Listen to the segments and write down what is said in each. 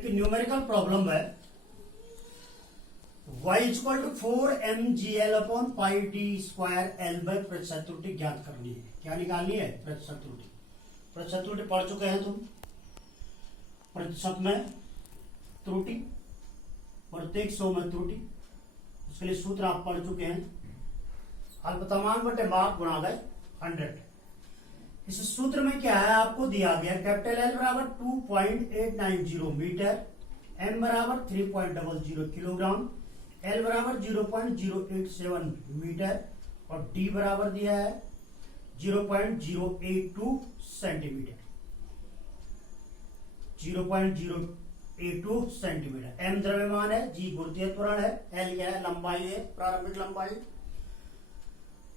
एक numerical problem है y equal to 4mgl upon pi D square L by प्रतिशत त्रुटि ज्ञात करनी है। क्या निकालनी है? प्रतिशत त्रुटि। प्रतिशत त्रुटि पढ़ चुके हैं तुम। प्रतिशत में त्रुटि, प्रत्येक 100 में त्रुटि, उसके लिए सूत्र आप पढ़ चुके हैं। अल्पतमांक बटे माप गुणा गए 100। इस सूत्र में क्या है आपको दिया गया, कैपिटल एल बराबर 2.890 मीटर, एम बराबर 3.00 किलोग्राम, एल बराबर 0.087 मीटर और डी बराबर दिया है 0.082 सेंटीमीटर। 0.082 सेंटीमीटर। एम द्रव्यमान है, जी गुरुत्वीय त्वरण है, एल क्या है? लंबाई है, प्रारंभिक लंबाई।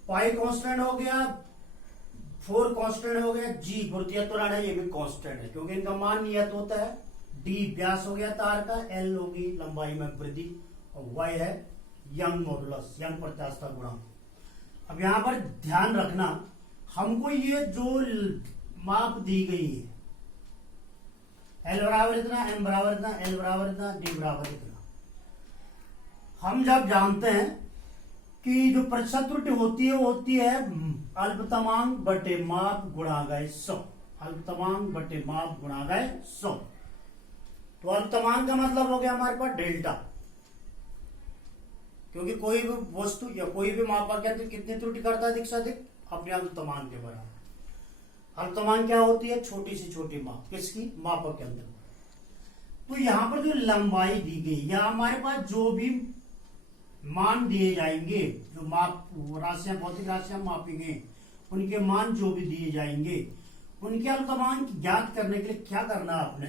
पाई कांस्टेंट हो गया, 4 कांस्टेंट हो गया, जी गुरुत्वीय त्वरण है, ये भी कांस्टेंट है क्योंकि इनका मान नियत होता है। डी व्यास हो गया तार का, एल होगी लंबाई में वृद्धि और y है यंग मॉडुलस, यंग प्रत्यास्थता गुणांक। अब यहां पर ध्यान रखना, हमको ये जो माप दी गई है, एल बराबर इतना, एम बराबर इतना, एल बराबर इतना, डी बराबर इतना, हम जब जानते हैं कि जो प्रतिशत त्रुटि होती है अल्पतमांक बटे माप गुणा गए 100। अल्पतमांक बटे माप गुणा गए 100। तो अल्पतमांक का मतलब हो गया हमारे पास डेल्टा, क्योंकि कोई भी वस्तु या कोई भी मापा के अंदर कितनी त्रुटि करता है अधिक से अधिक? अपने अल्पतमांक के बराबर। अल्पतमांक क्या होती है? छोटी से छोटी माप, किसकी? मापक के अंदर। तो यहां पर जो लंबाई दी गई या हमारे पास जो भी मान दिए जाएंगे, जो माप राशियां, भौतिक राशियां मापेंगे, उनके मान जो भी दिए जाएंगे, उनके अल्पतमांक ज्ञात करने के लिए क्या करना है आपने?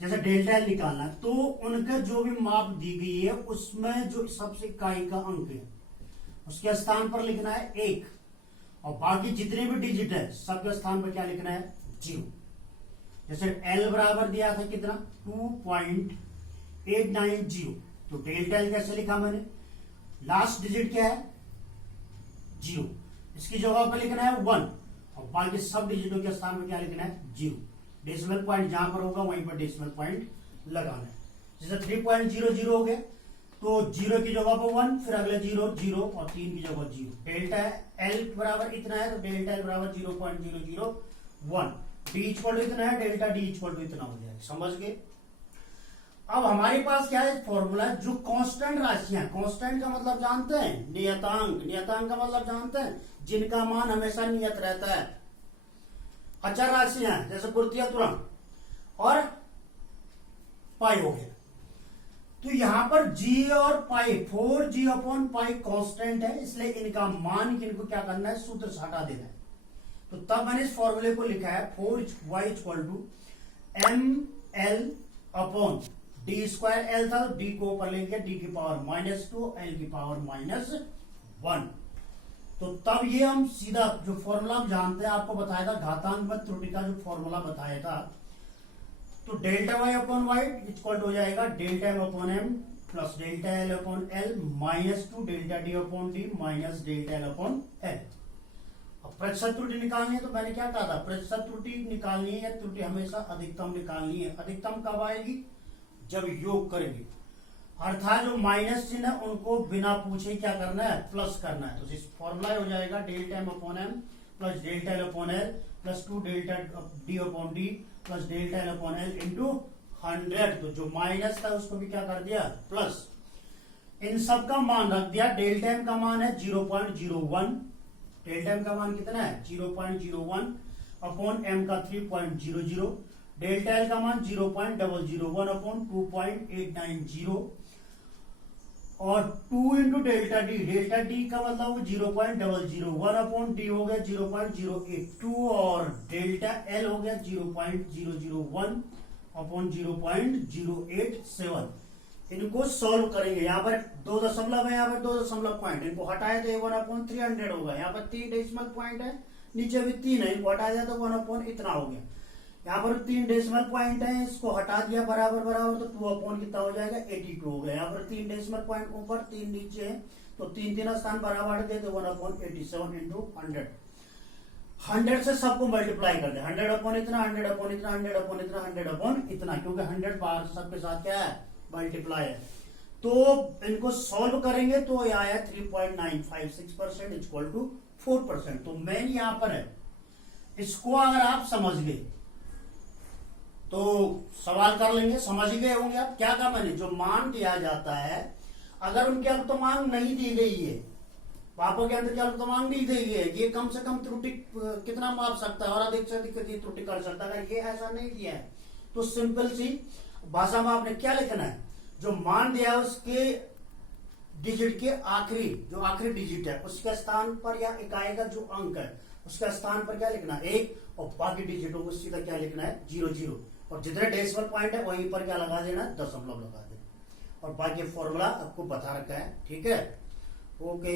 जैसे डेल्टा एल निकालना है, तो उनका जो भी माप दी गई है उसमें जो सबसे इकाई का अंक है उसके स्थान पर लिखना है 1 और बाकी जितने भी डिजिट है सबके स्थान पर क्या लिखना है? 0। जैसे एल बराबर दिया था कितना? 2.890। तो डेल्टा एल कैसे लिखा मैंने? लास्ट डिजिट क्या है? 0। इसकी जगह पर लिखना है 1 और बाकी सब डिजिटों के स्थान पर क्या लिखना है? 0। डेसिमल पॉइंट जहां पर होगा वहीं पर डेसिमल पॉइंट लगाना है। जैसे 3.00 हो गया तो 0 की जगह पर 1, फिर अगले 0 0 और 3 की जगह 0। डेल्टा एल बराबर इतना है तो डेल्टा एल बराबर 0.001। डी इक्वल टू इतना है, डेल्टा डी इक्वल टू इतना हो जाएगा। समझ गए? अब हमारे पास क्या है फॉर्मूला, जो कांस्टेंट राशियां, कांस्टेंट का मतलब जानते हैं? नियतांक। नियतांक का मतलब जानते हैं? जिनका मान हमेशा नियत रहता है। अचर राशियां जैसे गुरुत्वीय त्वरण और पाई हो गया। तो यहां पर जी और पाई, 4g अपॉन पाई कांस्टेंट है, इसलिए इनका मान इनको क्या करना है? सूत्र से हटा देना है। तो तब मैंने इस फॉर्मूले को लिखा है 4y equal to ml upon D square L था, डी को ऊपर लेंगे, डी की पावर -2, एल की पावर -1। तो तब ये हम सीधा जो फॉर्मूला हम जानते हैं, आपको बताया था घातांक में त्रुटि का जो फॉर्मूला बताया था, तो delta Y upon Y equal हो जाएगा delta M upon M plus delta L upon L -2 delta D upon D minus delta L upon L. अब प्रतिशत त्रुटि निकालनी है तो मैंने क्या कहा था? प्रतिशत त्रुटि निकालनी है या त्रुटि हमेशा अधिकतम निकालनी है। अधिकतम कब आएगी? जब योग करेंगे, अर्थात जो माइनस चिन्ह है उनको बिना पूछे क्या करना है? प्लस करना है। तो इस फॉर्मूला हो जाएगा delta M upon M plus delta L upon L plus 2 delta D upon D plus delta L upon L into 100। तो जो माइनस था उसको भी क्या कर दिया? प्लस। इन सब का मान रख दिया। डेल्टा एम का मान है 0.01। डेल्टा एम का मान कितना है? 0.01 अपॉन एम का 3.00। डेल्टा एल का मान 0.001 अपॉन 2.890 और 2 into delta D. Delta D का मतलब 0.001 अपॉन डी हो गया 0.082 और डेल्टा एल हो गया 0.001 अपॉन 0.087। इनको सॉल्व करेंगे। यहाँ पर 2 दशमलव है, यहाँ पर 2 दशमलव पॉइंट, इनको हटाया तो 1/300 होगा। यहाँ पर 3 डेसिमल पॉइंट है, नीचे भी 3 है, इनको हटाया तो 1 अपॉन इतना हो गया। यहाँ पर 3 डेसिमल पॉइंट है, इसको हटा दिया बराबर बराबर तो 2 अपॉन कितना हो जाएगा? 82 हो गया। यहाँ पर 3 डेसिमल पॉइंट ऊपर, 3 नीचे है, तो 3 स्थान बराबर दे तो 1/87 इंटू 100। 100 से सबको मल्टीप्लाई कर दे, 100 अपॉन इतना, 100 अपॉन इतना, 100 अपॉन इतना, 100 अपॉन इतना, क्योंकि 100 बाहर सबके साथ क्या है, मल्टीप्लाई है। तो इनको सॉल्व करेंगे तो ये आया 3.956% इक्वल टू 4%। तो मेन यहां पर है, इसको अगर आप समझ गए तो सवाल कर लेंगे, समझ गए होंगे आप। क्या कहा मैंने, जो मान दिया जाता है, अगर उनके अल्पतमांक नहीं दी गई है, पापों के अंदर क्या अल्पतमांक नहीं दी गई है, ये कम से कम त्रुटि कितना माप सकता है और अधिक से अधिक कितनी त्रुटि कर सकता है, अगर ये ऐसा नहीं किया है तो सिंपल सी भाषा में आपने क्या लिखना है, जो मान दिया है उसके डिजिट के आखिरी, जो आखिरी डिजिट है उसके स्थान पर या इकाई का जो अंक है उसके स्थान पर क्या लिखना है, 1, और बाकी डिजिटों को सीधा क्या लिखना है, 0 0, और जितने डेसिमल पॉइंट है वहीं पर क्या लगा देना है, दशमलव लगा देना, और बाकी फॉर्मूला आपको बता रखा है। ठीक है, ओके।